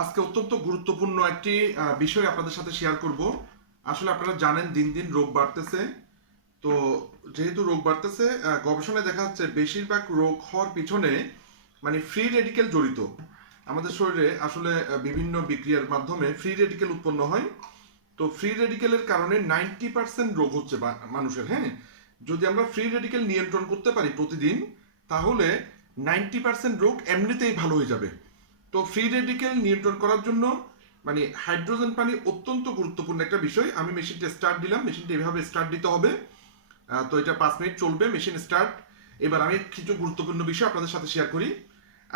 আজকে অত্যন্ত গুরুত্বপূর্ণ একটি বিষয় আপনাদের সাথে শেয়ার করব। আসলে আপনারা জানেন দিন দিন রোগ বাড়তেছে। তো যেহেতু রোগ বাড়তেছে গবেষণায় দেখা যাচ্ছে বেশিরভাগ রোগ হওয়ার পিছনে মানে ফ্রি রেডিকেল জড়িত। আমাদের শরীরে আসলে বিভিন্ন বিক্রিয়ার মাধ্যমে ফ্রি রেডিকেল উৎপন্ন হয়। তো ফ্রি রেডিকেলের কারণে নাইনটি পার্সেন্ট রোগ হচ্ছে মানুষের হ্যাঁ? যদি আমরা ফ্রি রেডিকেল নিয়ন্ত্রণ করতে পারি প্রতিদিন, তাহলে নাইনটি পার্সেন্ট রোগ এমনিতেই ভালো হয়ে যাবে। তো ফ্রি রেডিকেল নিয়ন্ত্রণ করার জন্য মানে হাইড্রোজেন পানি অত্যন্ত গুরুত্বপূর্ণ একটা বিষয়। আমি মেশিনটা স্টার্ট দিলাম মেশিনটা এভাবে স্টার্ট দিতে হবে। তো এটা পাঁচ মিনিট চলবে মেশিন স্টার্ট এবার আমি কিছু গুরুত্বপূর্ণ বিষয় আপনাদের সাথে শেয়ার করি।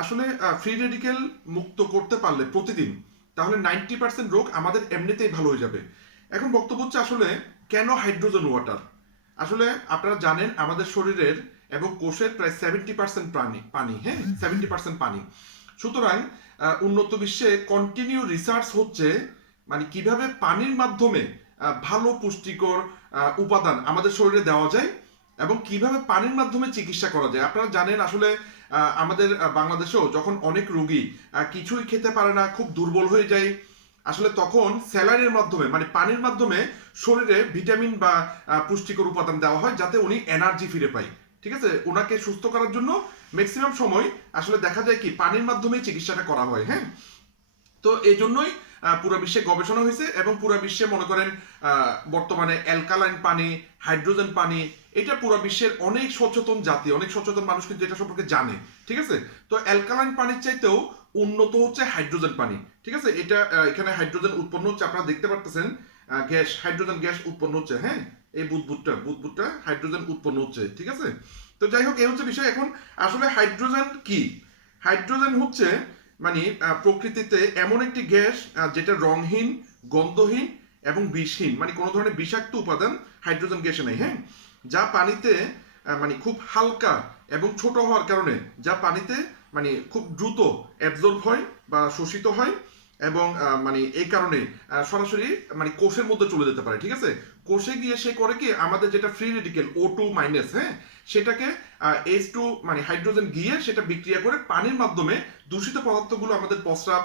আসলে ফ্রি রেডিকেল মুক্ত করতে পারলে প্রতিদিন, তাহলে নাইনটি পার্সেন্ট রোগ আমাদের এমনিতেই ভালো হয়ে যাবে। এখন বক্তব্য হচ্ছে আসলে, কেন হাইড্রোজেন ওয়াটার আসলে আপনারা জানেন, আমাদের শরীরের এবং কোষের প্রায় সেভেন্টি পার্সেন্ট পানি পানি হ্যাঁ? সেভেন্টি পার্সেন্ট পানি। সুতরাং উন্নত বিশ্বে কন্টিনিউ রিসার্চ হচ্ছে মানে কীভাবে পানির মাধ্যমে ভালো পুষ্টিকর উপাদান আমাদের শরীরে দেওয়া যায় এবং কীভাবে পানির মাধ্যমে চিকিৎসা করা যায়। আপনারা জানেন আসলে আমাদের বাংলাদেশেও যখন অনেক রোগী কিছুই খেতে পারে না, খুব দুর্বল হয়ে যায়, আসলে তখন স্যালারির মাধ্যমে মানে পানির মাধ্যমে শরীরে ভিটামিন বা পুষ্টিকর উপাদান দেওয়া হয় যাতে উনি এনার্জি ফিরে পায়। ঠিক আছে? ওনাকে সুস্থ করার জন্য ম্যাক্সিমাম সময় আসলে দেখা যায় কি, পানির মাধ্যমে চিকিৎসাটা করা হয় হ্যাঁ? তো এই জন্যই পুরো বিশ্বে গবেষণা হয়েছে এবং পুরো বিশ্বে মনে করেন বর্তমানে অ্যালকালাইন পানি হাইড্রোজেন পানি, এটা পুরো বিশ্বের অনেক সচেতন জাতি, অনেক সচেতন মানুষ কিন্তু এটা সম্পর্কে জানে, ঠিক আছে? তো অ্যালকালাইন পানির চাইতেও উন্নত হচ্ছে হাইড্রোজেন পানি, ঠিক আছে? এটা এখানে হাইড্রোজেন উৎপন্ন হচ্ছে, আপনারা দেখতে পারতেছেন গ্যাস হাইড্রোজেন গ্যাস উৎপন্ন হচ্ছে হ্যাঁ? এই বুদবুদটা বুদবুদটা হাইড্রোজেন উৎপন্ন হচ্ছে, ঠিক আছে? তো যাই হোক এই হচ্ছে বিষয়। এখন আসলে হাইড্রোজেন কি? হাইড্রোজেন হচ্ছে মানে প্রকৃতিতে এমন একটি গ্যাস যেটা রংহীন গন্ধহীন এবং বিষহীন মানে কোনো ধরনের বিষাক্ত উপাদান হাইড্রোজেন গ্যাসে নেই হ্যাঁ? যা পানিতে মানে খুব হালকা এবং ছোট হওয়ার কারণে যা পানিতে মানে খুব দ্রুত অ্যাবজর্ব হয় বা শোষিত হয় এবং মানে এই কারণে সরাসরি মানে কোষের মধ্যে চলে যেতে পারে, ঠিক আছে? কোষে গিয়ে সে করে কি? আমাদের যেটা free radical O two minus হ্যাঁ? সেটাকে এইচ টু মানে হাইড্রোজেন গিয়ে সেটা বিক্রিয়া করে পানির মাধ্যমে দূষিত পদার্থগুলো আমাদের প্রস্রাব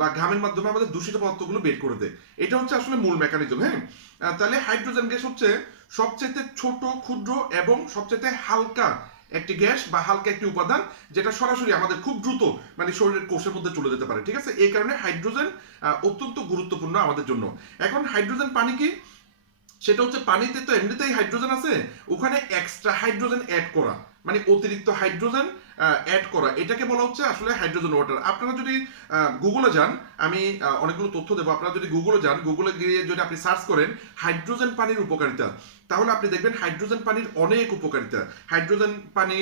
বা ঘামের মাধ্যমে আমাদের দূষিত পদার্থগুলো বের করে দেয়। এটা হচ্ছে আসলে মূল মেকানিজম হ্যাঁ? তাহলে হাইড্রোজেন গ্যাস হচ্ছে সবচেয়ে ছোট, ক্ষুদ্র এবং সবচেয়ে হালকা একটি গ্যাস বা হালকা একটি উপাদান যেটা সরাসরি আমাদের খুব দ্রুত মানে শরীরের কোষের মধ্যে চলে যেতে পারে, ঠিক আছে? এই কারণে হাইড্রোজেন অত্যন্ত গুরুত্বপূর্ণ আমাদের জন্য। এখন হাইড্রোজেন পানি কি? সেটা হচ্ছে পানিতে তো এমনিতেই হাইড্রোজেন আছে, ওখানে এক্সট্রা হাইড্রোজেন অ্যাড করা। মানে অতিরিক্ত হাইড্রোজেন অ্যাড করা। এটাকে বলা হচ্ছে আসলে হাইড্রোজেন ওয়াটার আপনারা যদি গুগলে যান, আমি অনেকগুলো তথ্য দেবো। আপনারা যদি গুগলে যান গুগলে গিয়ে যদি আপনি সার্চ করেন হাইড্রোজেন পানির উপকারিতা, তাহলে আপনি দেখবেন হাইড্রোজেন পানির অনেক উপকারিতা। হাইড্রোজেন পানি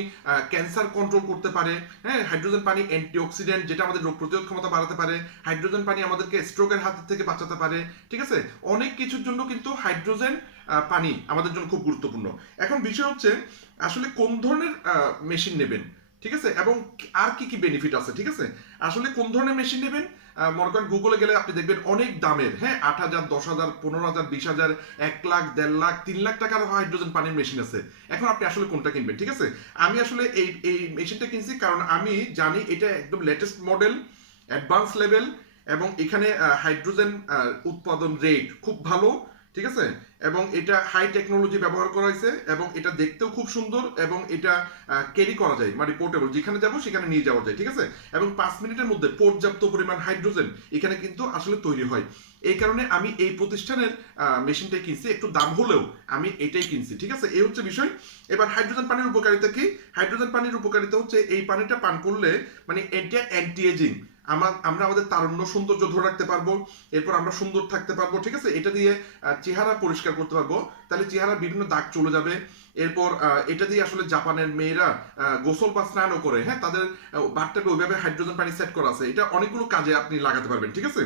ক্যান্সার কন্ট্রোল করতে পারে হ্যাঁ? হাইড্রোজেন পানি অ্যান্টিঅক্সিডেন্ট যেটা আমাদের রোগ প্রতিরোধ ক্ষমতা বাড়াতে পারে। হাইড্রোজেন পানি আমাদেরকে স্ট্রোকের হাত থেকে বাঁচাতে পারে, ঠিক আছে? অনেক কিছুর জন্য কিন্তু হাইড্রোজেন পানি আমাদের জন্য খুব গুরুত্বপূর্ণ। এখন বিষয় হচ্ছে, আসলে কোন ধরনের মেশিন নেবেন? ঠিক আছে? এবং আর কি কি বেনিফিট আছে, ঠিক আছে? আসলে কোন ধরনের মেশিন নেবেন? মনে করেন গুগলে গেলে আপনি দেখবেন অনেক দামের হ্যাঁ? আট হাজার, দশ হাজার, পনেরো হাজার, বিশ হাজার, এক লাখ, দেড় লাখ, তিন লাখ টাকার হাইড্রোজেন পানির মেশিন আছে। এখন আপনি আসলে কোনটা কিনবেন, ঠিক আছে? আমি আসলে এই এই মেশিনটা কিনছি কারণ আমি জানি এটা একদম লেটেস্ট মডেল অ্যাডভান্স লেভেল এবং এখানে হাইড্রোজেন উৎপাদন রেট খুব ভালো। ঠিক আছে? এবং এটা হাই টেকনোলজি ব্যবহার করা হয়েছে এবং এটা দেখতেও খুব সুন্দর এবং এটা ক্যারি করা যায় মানে পোর্টেবল যেখানে যাব সেখানে নিয়ে যাওয়া যায়, ঠিক আছে? এবং পাঁচ মিনিটের মধ্যে পর্যাপ্ত পরিমাণ হাইড্রোজেন এখানে কিন্তু আসলে তৈরি হয়। এই কারণে আমি এই প্রতিষ্ঠানের মেশিনটাই কিনছি, একটু দাম হলেও আমি এটাই কিনছি, ঠিক আছে? এই হচ্ছে বিষয়। এবার হাইড্রোজেন পানির উপকারিতা কি? হাইড্রোজেন পানির উপকারিতা হচ্ছে এই পানিটা পান করলে মানে এটা অ্যান্টি এজিং আমার আমাদের তারুণ্য সৌন্দর্য ধরে রাখতে পারব, এরপর আমরা সুন্দর থাকতে পারব, ঠিক আছে? এটা দিয়ে চেহারা পরিষ্কার করতে পারব, তাহলে চেহারার বিভিন্ন দাগ চলে যাবে। এরপর এটা দিয়ে আসলে জাপানের মেয়েরা গোসল বা স্নানও করে হ্যাঁ? তাদের বাটটাকে ওইভাবে হাইড্রোজেন পানি সেট করা আছে। এটা অনেকগুলো কাজে আপনি লাগাতে পারবেন, ঠিক আছে?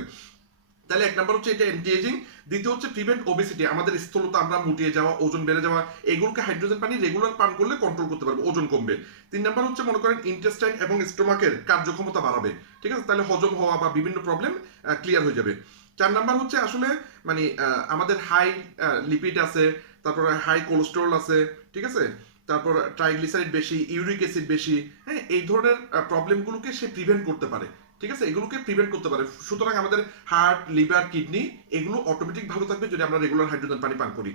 তাহলে এক নম্বর হচ্ছে এটা অ্যান্টি এজিং দ্বিতীয় হচ্ছে প্রিভেন্ট ওবেসিটি আমাদের স্থূলতা, আমরা মুটিয়ে যাওয়া, ওজন বেড়ে যাওয়া, এগুলোকে হাইড্রোজেন পানি রেগুলার পান করলে কন্ট্রোল করতে পারবে, ওজন কমবে। তিন নম্বর হচ্ছে মনে করেন ইন্টেস্টাইন এবং স্টোমাকের কার্যক্ষমতা বাড়াবে, ঠিক আছে? তাহলে হজম হওয়া বা বিভিন্ন প্রবলেম ক্লিয়ার হয়ে যাবে। চার নাম্বার হচ্ছে আসলে মানে আমাদের হাই লিপিড আছে, তারপরে হাই কোলেস্টেরল আছে, ঠিক আছে? তারপর ট্রাইগ্লিসারিড বেশি ইউরিক অ্যাসিড বেশি হ্যাঁ এই ধরনের প্রবলেমগুলোকে সে প্রিভেন্ট করতে পারে। ঠিক আছে? এগুলোকে প্রিভেন্ট করতে পারে। সুতরাং আমাদের হার্ট লিভার কিডনি এগুলো অটোমেটিক ভালো থাকবে যদি আমরা রেগুলার হাইড্রোজেন পানি পান করি।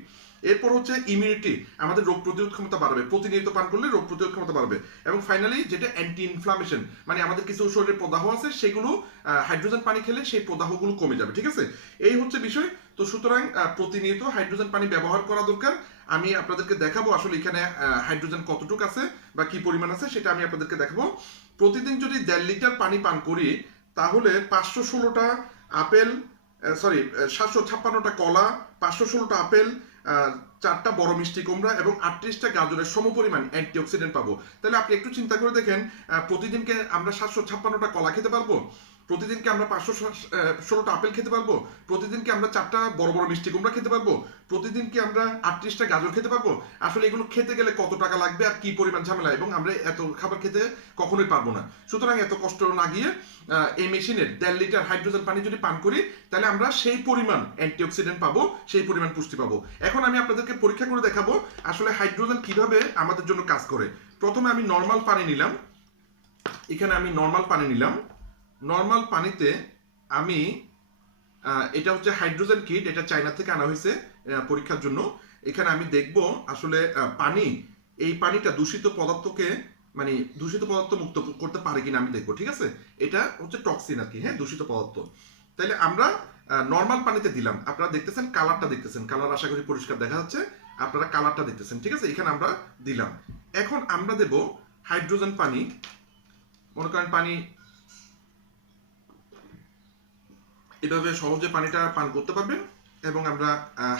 এরপর হচ্ছে ইমিউনিটি আমাদের রোগ প্রতিরোধ ক্ষমতা বাড়বে। প্রতিনিয়ত পান করলে রোগ প্রতিরোধ ক্ষমতা বাড়বে। এবং ফাইনালি যেটা অ্যান্টি ইনফ্লামেশন মানে আমাদের কিছু শরীরে প্রদাহ আছে, সেগুলো হাইড্রোজেন পানি খেলে সেই প্রদাহগুলো কমে যাবে। ঠিক আছে? এই হচ্ছে বিষয়। তো সুতরাং প্রতিনিয়ত হাইড্রোজেন পানি ব্যবহার করা দরকার। আমি আপনাদেরকে দেখাবো আসলে এখানে হাইড্রোজেন কতটুকু আছে বা কি পরিমাণ আছে সেটা আমি আপনাদেরকে দেখাবো। প্রতিদিন যদি দেড় লিটার পানি পান করি, তাহলে পাঁচশো ষোলোটা আপেল সরি সাতশো ছাপ্পান্নটা কলা, পাঁচশো ষোলোটা আপেল চারটা বড় মিষ্টি কুমড়া এবং আটত্রিশটা গাজরের সমপরিমাণ অ্যান্টিঅক্সিডেন্ট পাবো। তাহলে আপনি একটু চিন্তা করে দেখেন প্রতিদিনকে আমরা সাতশো ছাপ্পান্নটা কলা খেতে পারব? প্রতিদিনকে আমরা পাঁচশো ষোলোটা আপেল খেতে পারব, প্রতিদিনকে আমরা চারটা বড় বড় মিষ্টি কুমড়া খেতে পারব, প্রতিদিনকে আমরা আটত্রিশটা গাজর খেতে পারব। আসলে এগুলো খেতে গেলে কত টাকা লাগবে আর কি পরিমাণ ঝামেলা এবং আমরা এত খাবার খেতে কখনোই পারব না। সুতরাং এত কষ্ট না গিয়ে এই মেশিনের দেড় লিটার হাইড্রোজেন পানি যদি পান করি, তাহলে আমরা সেই পরিমাণ অ্যান্টিঅক্সিডেন্ট পাবো, সেই পরিমাণ পুষ্টি পাবো। এখন আমি আপনাদেরকে পরীক্ষা করে দেখাবো আসলে হাইড্রোজেন কীভাবে আমাদের জন্য কাজ করে। প্রথমে আমি নর্মাল পানি নিলাম। এখানে আমি নর্মাল পানি নিলাম। নর্মাল পানিতে আমি এটা হচ্ছে হাইড্রোজেন কিট এটা চায়না থেকে আনা হয়েছে পরীক্ষার জন্য। এখানে আমি দেখব আসলে পানি, এই পানিটা দূষিত পদার্থকে মানে দূষিত পদার্থ মুক্ত করতে পারে কিনা আমি দেখব, ঠিক আছে? এটা হচ্ছে টক্সিন আর কি হ্যাঁ দূষিত পদার্থ। তাহলে আমরা নর্মাল পানিতে দিলাম। আপনারা দেখতেছেন কালারটা দেখতেছেন কালার আশা করি পরিষ্কার দেখা যাচ্ছে। আপনারা কালারটা দেখতেছেন, ঠিক আছে? এখানে আমরা দিলাম। এখন আমরা দেব হাইড্রোজেন পানি। মনে করেন পানি এভাবে সহজে পানিটা পান করতে পারবেন এবং আমরা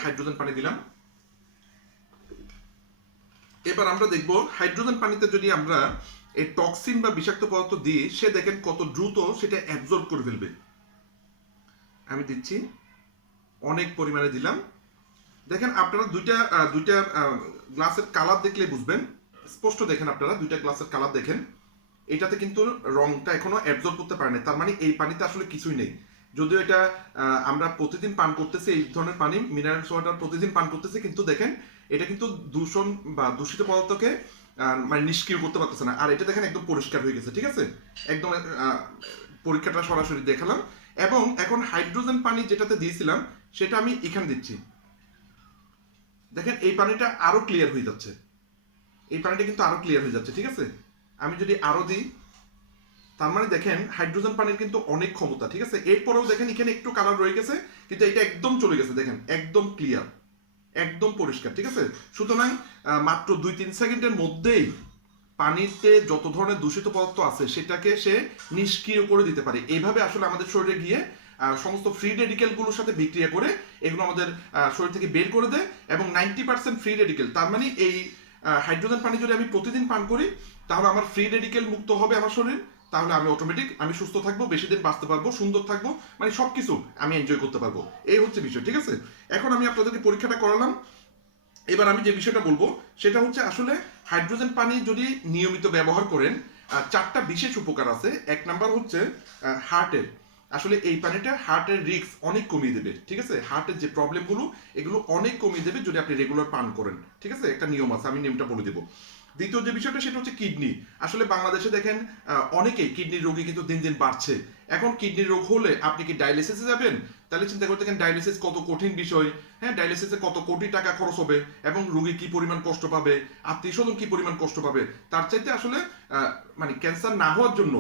হাইড্রোজেন পানি দিলাম। এবার আমরা দেখব, হাইড্রোজেন পানিতে যদি আমরা এই টক্সিন বা বিষাক্ত পদার্থ দিই, সে দেখেন কত দ্রুত সেটা অ্যাবজর্ব করে ফেলবে। আমি দিচ্ছি, অনেক পরিমাণে দিলাম। দেখেন আপনারা দুইটা দুইটা গ্লাসের কালার দেখলে বুঝবেন। স্পষ্ট দেখেন আপনারা, দুইটা গ্লাসের কালার দেখেন। এটাতে কিন্তু রংটা এখনও অ্যাবজর্ব করতে পারে না তার মানে এই পানিতে আসলে কিছুই নেই। যদিও এটা আমরা প্রতিদিন পান করতেছি, এই ধরনের পানি মিনারেলস ওয়াটার প্রতিদিন পান করতেছি, কিন্তু দেখেন, এটা কিন্তু দূষণ বা দূষিত পদার্থকে মানে নিষ্ক্রিয় করতে পারতেছে না। আর এটা দেখেন একদম পরিষ্কার হয়ে গেছে, ঠিক আছে? একদম পরীক্ষাটা সরাসরি দেখালাম। এবং এখন হাইড্রোজেন পানি যেটাতে দিয়েছিলাম, সেটা আমি এখানে দিচ্ছি। দেখেন, এই পানিটা আরও ক্লিয়ার হয়ে যাচ্ছে। এই পানিটা কিন্তু আরও ক্লিয়ার হয়ে যাচ্ছে, ঠিক আছে? আমি যদি আরও দিই তার মানে দেখেন, হাইড্রোজেন পানির কিন্তু অনেক ক্ষমতা, ঠিক আছে? এরপরেও দেখেন, এখানে একটু কালার রয়ে গেছে, কিন্তু এটা একদম চলে গেছে, দেখেন, একদম ক্লিয়ার একদম পরিষ্কার, ঠিক আছে? সুতরাং মাত্র দুই তিন সেকেন্ডের মধ্যেই পানিতে যত ধরনের দূষিত পদার্থ আছে, সেটাকে সে নিষ্ক্রিয় করে দিতে পারে। এইভাবে আসলে আমাদের শরীরে গিয়ে সমস্ত ফ্রি রেডিকেলগুলোর সাথে বিক্রিয়া করে এগুলো আমাদের শরীর থেকে বের করে দেয় এবং নাইনটি পার্সেন্ট ফ্রি রেডিকেল তার মানে এই হাইড্রোজেন পানি যদি আমি প্রতিদিন পান করি, তাহলে আমার ফ্রি রেডিকেল মুক্ত হবে আমার শরীর। তাহলে আমি অটোমেটিক আমি সুস্থ থাকব, বেশি দিন বাঁচতে পারব, সুন্দর থাকব মানে সবকিছু আমি এনজয় করতে পারব। এই হচ্ছে বিষয়, ঠিক আছে? এখন আমি আপনাদেরকে পরীক্ষাটা করালাম। এবার আমি যে বিষয়টা বলব, সেটা হচ্ছে আসলে হাইড্রোজেন পানি যদি নিয়মিত ব্যবহার করেন চারটা বিশেষ উপকার আছে। এক নাম্বার হচ্ছে হার্টের। আসলে এই পানিটা হার্টের রিস্ক অনেক কমিয়ে দেবে, ঠিক আছে? হার্টের যে প্রবলেমগুলো এগুলো অনেক কমিয়ে দেবে যদি আপনি রেগুলার পান করেন, ঠিক আছে? একটা নিয়ম আছে, আমি নিয়মটা বলে দেবো। দ্বিতীয় যে বিষয়টা, সেটা হচ্ছে কিডনি। আসলে বাংলাদেশে দেখেন অনেকেই কিডনির রোগী কিন্তু দিন দিন বাড়ছে। এখন কিডনির রোগ হলে আপনি কি ডায়ালিসিসে যাবেন? তাহলে চিন্তা করতে থাকেন ডায়ালিসিস কত কঠিন বিষয়। হ্যাঁ ডায়ালিসিসে কত কোটি টাকা খরচ হবে এবং রোগী কি পরিমাণ কষ্ট পাবে? আত্মীয় স্বজন কি পরিমাণ কষ্ট পাবে? তার চাইতে আসলে মানে ক্যান্সার না হওয়ার জন্য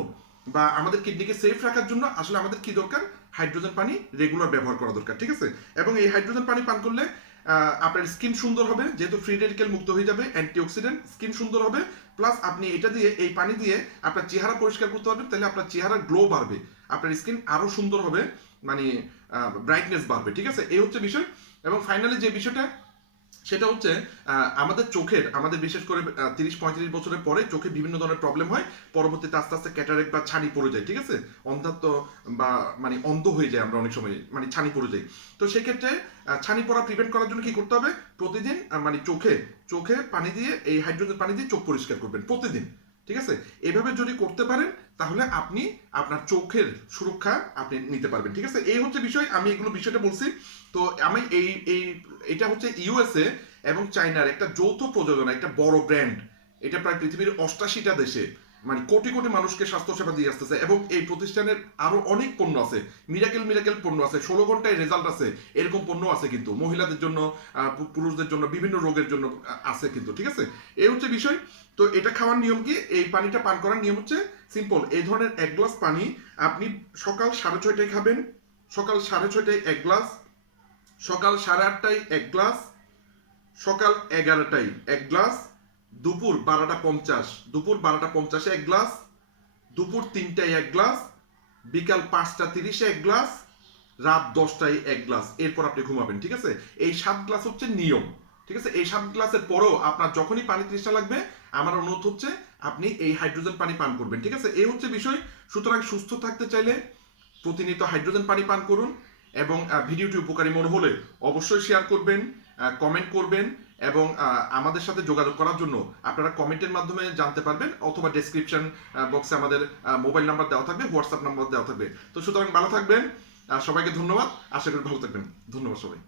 বা আমাদের কিডনিকে সেফ রাখার জন্য আসলে আমাদের কি দরকার? হাইড্রোজেন পানি রেগুলার ব্যবহার করা দরকার, ঠিক আছে? এবং এই হাইড্রোজেন পানি পান করলে আপনার স্কিন সুন্দর হবে, যেহেতু ফ্রি রেডিকেল মুক্ত হয়ে যাবে অ্যান্টিঅক্সিডেন্ট স্কিন সুন্দর হবে প্লাস আপনি এটা দিয়ে, এই পানি দিয়ে আপনার চেহারা পরিষ্কার করতে পারবেন, তাহলে আপনার চেহারা গ্লো বাড়বে, আপনার স্কিন আরও সুন্দর হবে মানে ব্রাইটনেস বাড়বে, ঠিক আছে? এই হচ্ছে বিষয়। এবং ফাইনালি যে বিষয়টা সেটা হচ্ছে আমাদের চোখের, আমাদের বিশেষ করে তিরিশ, পঁয়ত্রিশ বছরের পরে চোখে বিভিন্ন ধরনের প্রবলেম হয়, পরবর্তীতে আস্তে আস্তে ক্যাটারেক বা ছানি পড়ে যায়, ঠিক আছে? অন্ধাত্ম বা মানে অন্ধ হয়ে যায় আমরা অনেক সময় মানে ছানি পড়ে যাই তো সেক্ষেত্রে ছানি পড়া প্রিভেন্ট করার জন্য কি করতে হবে? প্রতিদিন মানে চোখে চোখে পানি দিয়ে, এই হাইড্রোজেন পানি দিয়ে চোখ পরিষ্কার করবেন, প্রতিদিন। ঠিক আছে? এভাবে যদি করতে পারেন, তাহলে আপনি আপনার চোখের সুরক্ষা আপনি নিতে পারবেন, ঠিক আছে? এই হচ্ছে বিষয়, আমি এগুলো বিষয়টা বলছি। তো আমি এই এই, এটা হচ্ছে ইউএসএ এবং চায়নার একটা যৌথ প্রযোজনা, একটা বড় ব্র্যান্ড। এটা প্রায় পৃথিবীর অষ্টাশিটা দেশে। মানে কোটি কোটি মানুষকে স্বাস্থ্যসেবা দিয়ে আসতেছে এবং এই প্রতিষ্ঠানের আরও অনেক পণ্য আছে। মিরাকেল মিরাকেল পণ্য আছে, ষোলো ঘন্টায় রেজাল্ট আছে, এরকম পণ্য আছে কিন্তু। মহিলাদের জন্য পুরুষদের জন্য, বিভিন্ন রোগের জন্য আছে কিন্তু, ঠিক আছে? এই হচ্ছে বিষয়। তো এটা খাওয়ার নিয়ম কি? এই পানিটা পান করার নিয়ম হচ্ছে সিম্পল এই ধরনের এক গ্লাস পানি আপনি সকাল সাড়ে ছয়টায় খাবেন, সকাল সাড়ে ছয়টায় এক গ্লাস সকাল সাড়ে আটটায় এক গ্লাস সকাল এগারোটায় এক গ্লাস দুপুর বারোটা পঞ্চাশ। দুপুর বারোটা পঞ্চাশে এক গ্লাস, দুপুর তিনটায় এক গ্লাস, বিকাল পাঁচটা তিরিশে এক গ্লাস, রাত দশটায় এক গ্লাস। এরপর আপনি ঘুমাবেন, ঠিক আছে? এই সাত গ্লাস হচ্ছে নিয়ম, ঠিক আছে? এই সাত গ্লাসের পরও আপনার যখনই পানি তৃষ্ণা লাগবে, আমার অনুরোধ হচ্ছে আপনি এই হাইড্রোজেন পানি পান করবেন, ঠিক আছে? এই হচ্ছে বিষয়, সুতরাং সুস্থ থাকতে চাইলে প্রতিনিয়ত হাইড্রোজেন পানি পান করুন এবং ভিডিওটি উপকারী মনে হলে অবশ্যই শেয়ার করবেন কমেন্ট করবেন এবং আমাদের সাথে যোগাযোগ করার জন্য আপনারা কমেন্টের মাধ্যমে জানতে পারবেন অথবা ডেসক্রিপশন বক্সে আমাদের মোবাইল নাম্বার দেওয়া থাকবে হোয়াটসঅ্যাপ নাম্বার দেওয়া থাকবে। তো সুতরাং ভালো থাকবেন সবাইকে ধন্যবাদ, আশা করি ভালো থাকবেন। ধন্যবাদ সবাই।